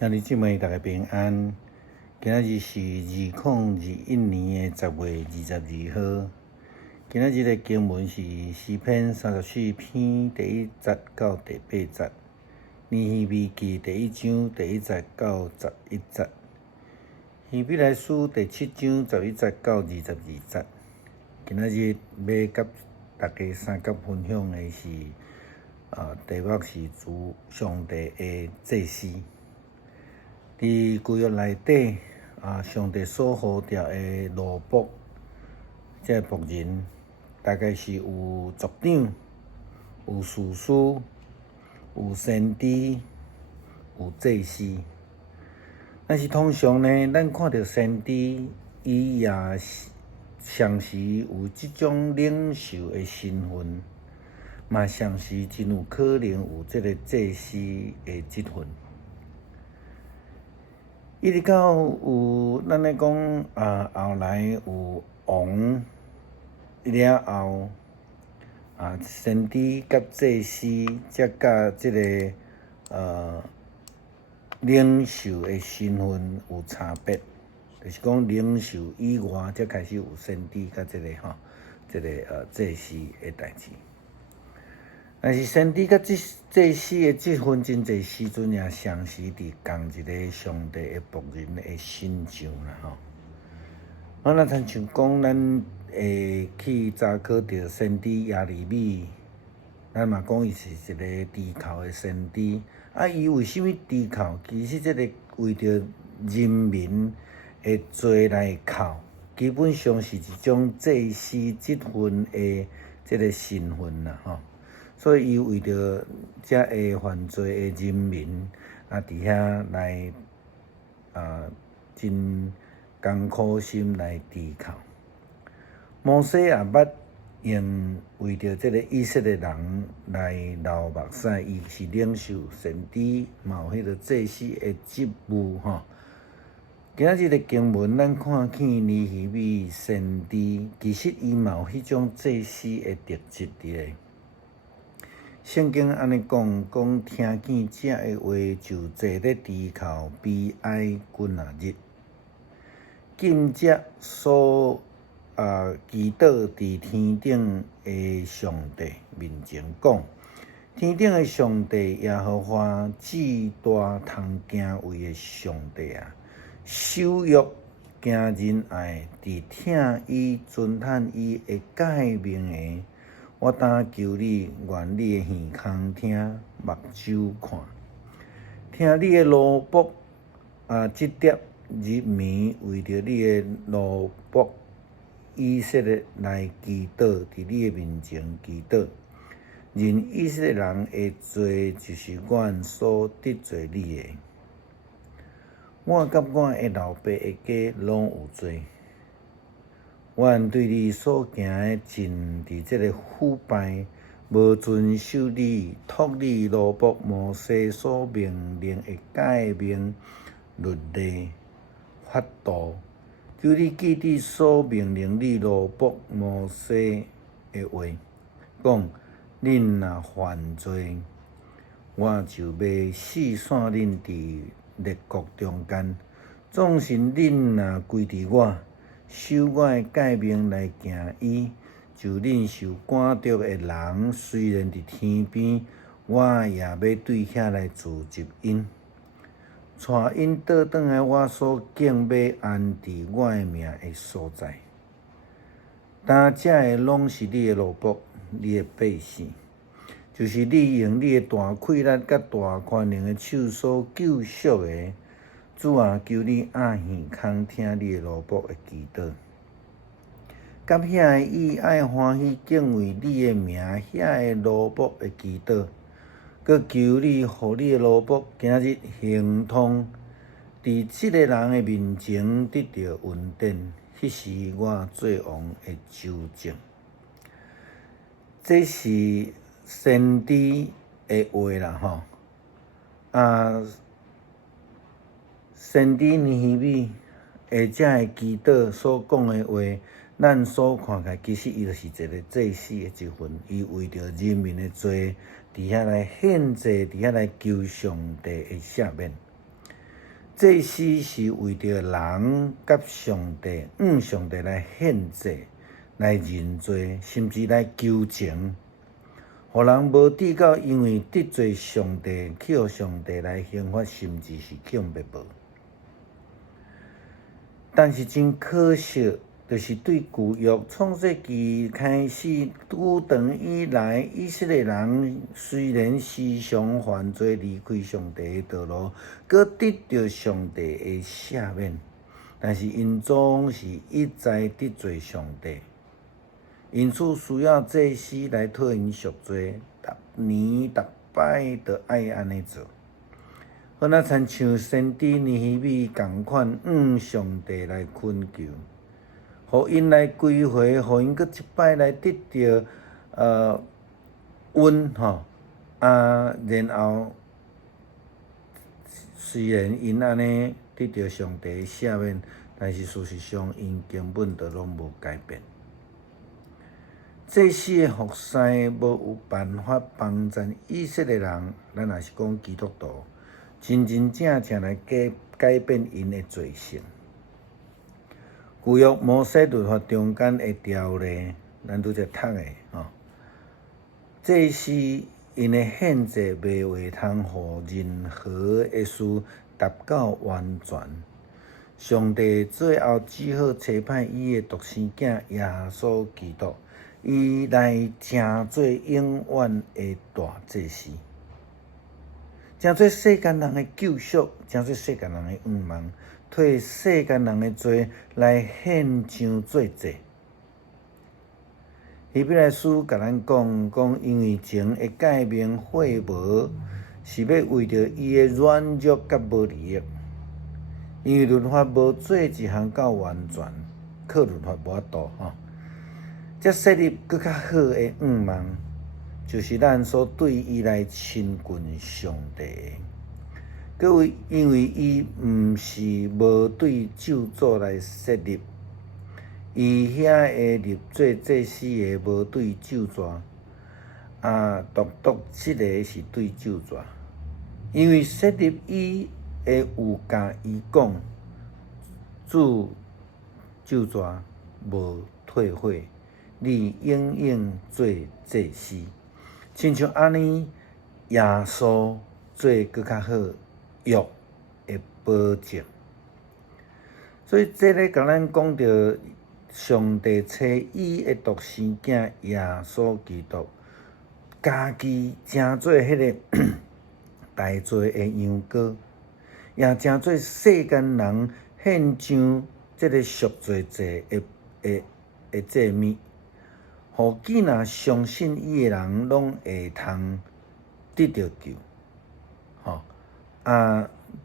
兄弟姊妹，大家平安。今仔日是2021年的10月22号。今仔日的经文是诗篇34篇第1节到第8节，尼希米记第1章第1节到11节，希伯来书第7章11节到22节。今仔日要甲大家三角分享的是题目是主上帝的祭司。伫旧约内底上帝所呼召的奴仆，这仆人大概是有族长、有士师、有先知、有祭司。但是通常呢，咱看到先知，伊也常时有即种领袖的身份，嘛常时真有可能有即个祭司的职分。一直到有咱咧讲后来有王了后先知甲祭司才甲即个领袖的身份有差别，就是讲领袖以外才开始有先知甲即个祭司的代志。但是先知甲祭司的职分真侪时阵也常时伫共一个上帝的仆人的身上啦吼。咱亲像讲，咱会去查考着先知耶利米，咱嘛讲伊是一个低头的先知。伊为虾米低头？其实这个为着人民的罪来哭，基本上是一种祭司职分的这个身份啦吼。所以伊为着遮会犯罪的人民伫遐来真艰苦心来低头。摩西也捌用为着这个以色列人来流目屎，伊是领袖先知，嘛有迄个祭司的职务吼。今仔日的经文，咱看见尼希米先知，其实伊嘛有迄种祭司的特质伫咧。圣经安尼讲听见这个话，就坐咧低头悲哀君日。今则所祈祷伫天顶的上帝面前讲，天顶的上帝耶和华至大通敬畏的上帝啊，守约行仁爱，伫听伊尊叹伊的诫命的。我但求你，愿你的耳孔听，目睭看，听你的奴仆即碟日暝为着你的奴仆以色列来祈祷，伫你的面前祈祷。任以色列人的罪，就是阮所得罪你的。我甲我的老爸的家拢有罪。阮对你所行的尽伫这个腐败，无遵守你托你奴仆摩西所命令的诫命、律例、法度，求你记你所命令你奴仆摩西的话，讲恁若犯罪，我就要四散恁伫列国中间。总是恁若归伫我。守我的诫命来行伊，就恁受赶逐的人，虽然伫天边，我也要对遐来聚集因，带因倒转来我所敬拜安伫我的名的所在。但这的拢是你的奴仆，你的百姓，就是你用你的大气力甲大权能的手所救赎的。主啊，求你耳孔听你的奴仆的祈祷，甲遐个伊爱欢喜敬畏你的名，遐个奴仆的祈祷，佮求你，互你的奴仆今日行通，伫即个人的面前得到稳定。迄时我做王的纠正。这是先知的话啦，吼先知尼希米遮的祈祷所讲的话，咱所看起来，其实伊就是一个祭司的职分。伊为着人民的罪，伫遐来献祭，伫遐来求上帝的赦免。祭司是为着人甲上帝、上帝来献祭、来认罪，甚至来求情，互人无得到，因为得罪上帝，去互上帝来刑罚，甚至是恐灭无。但是真可惜，就是对旧约创世纪开始愈长以来，以色列人虽然时常犯罪，离开上帝的道路，搁得到上帝的赦免，但是因总是一再得罪上帝，因此需要祭司来替因赎罪，逐年逐摆都爱安尼做。好那亲像先知尼希米共款，上帝来恳求，互因来归回，互因搁一摆来得到恩吼然后虽然因安尼得到上帝的赦免，但是事实上因根本就拢无改变。祭司的服侍无有办法帮助以色列人，咱也是讲基督徒。真真正正来改变因的罪性。旧约摩西律法中间的条例，咱拄则读的吼。祭司因的献祭袂话通互任何的事达到完全。上帝最后只好差派伊的独生囝耶稣基督，伊来成做永远的大祭司。成做世间人的救赎，成做世间人的愿望，替世间人的罪来献上做祭。希伯来书甲咱讲，因为前会改名会无，是要为着伊的软弱甲无利益。因为律法无做一项到完全，靠律法无法度吼。则设立更较好的愿望。就是咱所对伊来亲近上帝的，各位，因为伊毋是无对咒诅来设立，伊遐会立做祭司的无对咒诅，独即个是对咒詛，因为设立伊会有甲伊讲，主咒詛无退货，你永远做祭司。亲像安尼，耶稣做更较好约的保证。所以这个甲咱讲到上帝找伊的独生囝耶稣基督，家己成做迄个大罪的羊羔，也成做世间人献上这个赎罪祭的祭物。互既若相信伊的人，拢会通得到救。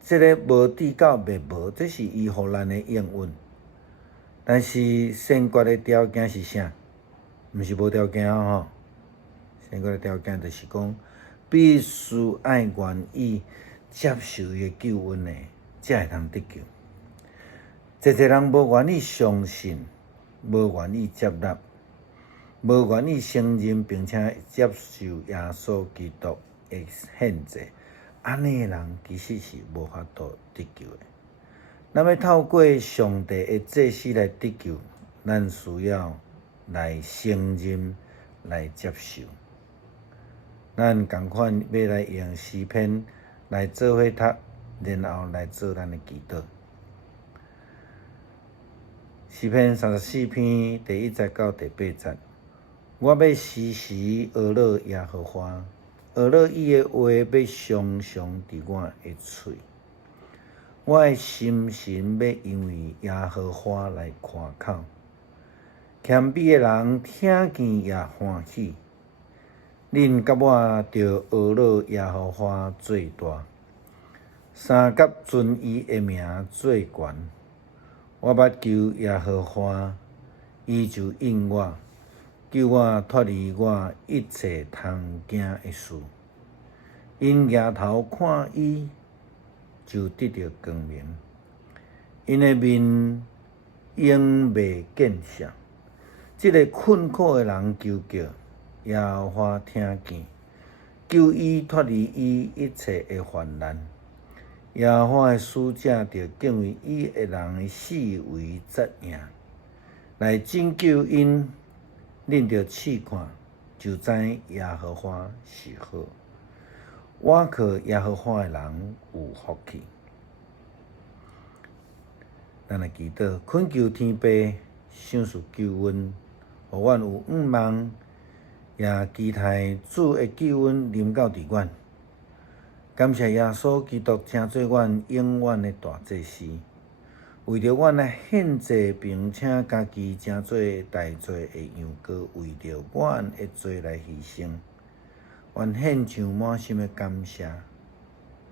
这个无得到灭无，这是伊互咱的应允。但是先决的条件是啥？毋是无条件吼。先决的条件就是讲，必须爱愿意接受伊的救恩的，才会通得救。一个人无愿意相信，无愿意接纳。无愿意承认并且接受耶稣基督的献祭，安尼的人其实是无法度得救的。咱要透过上帝的祭司来得救，咱需要来承认、来接受。咱共款要来用诗篇来做伙读，然后来做咱的祈祷。诗篇34篇第1节到第8节。我要时时学乐耶和华，学乐伊的话要常常伫我的嘴。我的心神要因为耶和华来夸口，谦卑的人听见也欢喜。恁甲我着学乐耶和华最大，三甲尊伊的名最悬。我捌求耶和华，伊就应我。救我脱离我一切通惊的事，因抬头看伊，就得到光明。因的面永袂见色。这个困苦的人求叫，耶和华听见，救伊脱离伊一切的患难。耶和华的使者着敬畏伊的人的四围责赢，来拯救因。恁着试看，就知耶和华是好。我靠耶和华的人有福气。咱来祈祷，恳求天父赏赐救恩，互阮有望，也期待主的救恩临到伫阮。感谢耶稣基督，请做阮永远的大祭司，为着阮来献祭，并且家己诚做大罪的羊羔，为着阮的罪来牺牲。愿献上满心的感谢，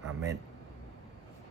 阿免。